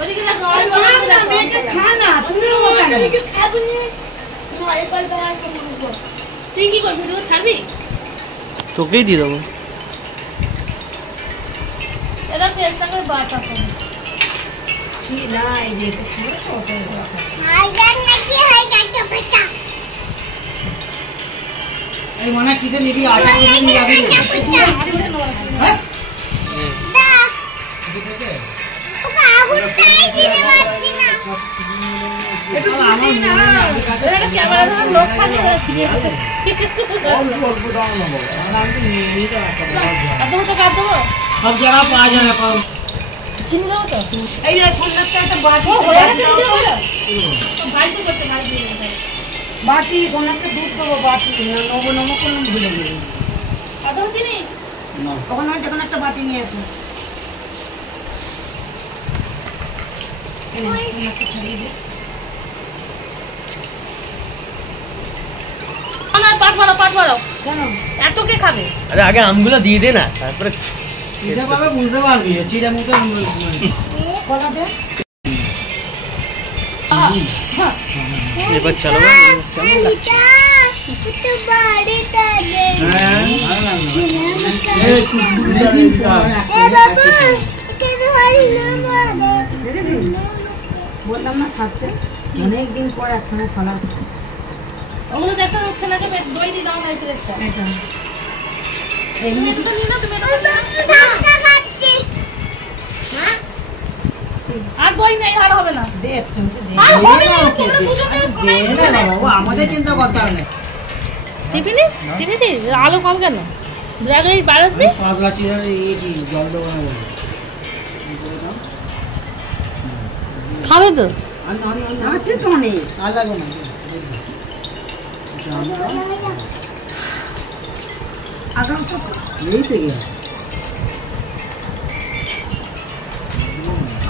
ওদিকে দেখো আর না মেয়েটা খা না তুমি ওদিকে খাবো না তোমার পাল দাও তুই কি করবি ভিডিও ছাড়বি তোকেই দিয়ে দেবো এটা তেল সঙ্গে বাটা করব ছি না এই যে এটা ছিল তো ওটা রাখা হাই গান নাকি হাই গানটা বেটা এই মনে কিসে নিবি আটা কিসে নিবি হ্যাঁ দা ওকে আগুনটাই দিতে পারছি না এটা আমার না এটা ক্যামেরা ধরে লোক খালি অল্প দাও না বাবা আমি নিয়ে তো রাখা আদৌ তো কাট দেবো সব জায়গা পাওয়া যায় না পাও চিনি দাও তো এই যে সোনারটা একটা বাটি হয়ে গেছে তো ভাই তো করতে ভাই দিয়ে বাটি সোনারটা দুধ দেবো বাটি না নব নব কোন ভুলে গেলি আদৌ চিনি না তখন ওই যখন একটা বাটি নিয়ে এসো সোনারটা ছড়িয়ে দে আমার পাট মারো কেন এত কে খাবে আরে আগে আমগুলো দিয়ে দে না তারপরে এটা পাবে বুঝতে পারবি চিড়া মুখে কলা দে এবার চলো বললাম না থাকতে অনেকদিন পর একসঙ্গে খাওয়া ওগুলো দেখা হচ্ছে না যে দই দি দাও না একটু একটা এটা তুমি একটু নিয়ে নাও তুমি এটা খাচ্ছি হ্যাঁ আর দই নেই আর হবে না দে এক চামচ দে আর হবে না তোমরা দুজনে দে না বাবা আমাদের চিন্তা করতে হবে না টিফিনি আলু কম কেন ব্রাগেই বারস দি পাতলা চিড়া এই জল দেবো না বলে খাবে তো আছে তো অনেক আর লাগবে না আগাম তো এই তো গিয়া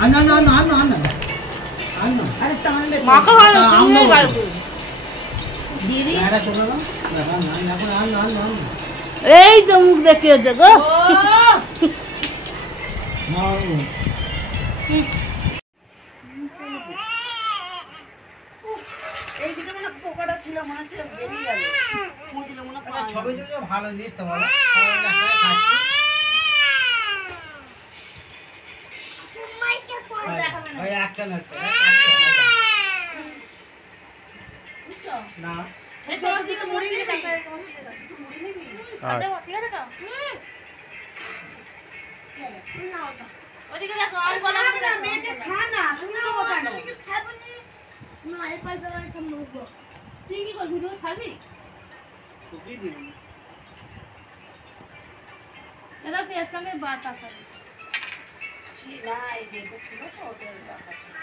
আনা না না না না আনা আরে টানবে মাখা ভালো তুমি গালবো দিদি এটা চলো না না না না না না এই তো মুখ দেখি হচ্ছে গো না এই দিকে মানে পোকাটা ছিল মনে হচ্ছে বেরিয়ে যাবে মুজলে মনে হয় ছবি থেকে ভালো জিনিস তো বলো ওই অ্যাকশন হচ্ছে না এই তো দিকে মুড়ি নিয়ে টাকা মুড়ি নিবি আদে ঠিক আছে তো ওদিকে দেখো আর গলা না মেয়েটা খা না তুমি তো কেন খাবো না মায়ের পাল দাও একটা মুড়ো তুই কি করবি ভিডিও ছাড়বি তোকেই দিয়ে দেবো এটা পেছনে বাতা করে ছি না এই যে ছিল তো ওটা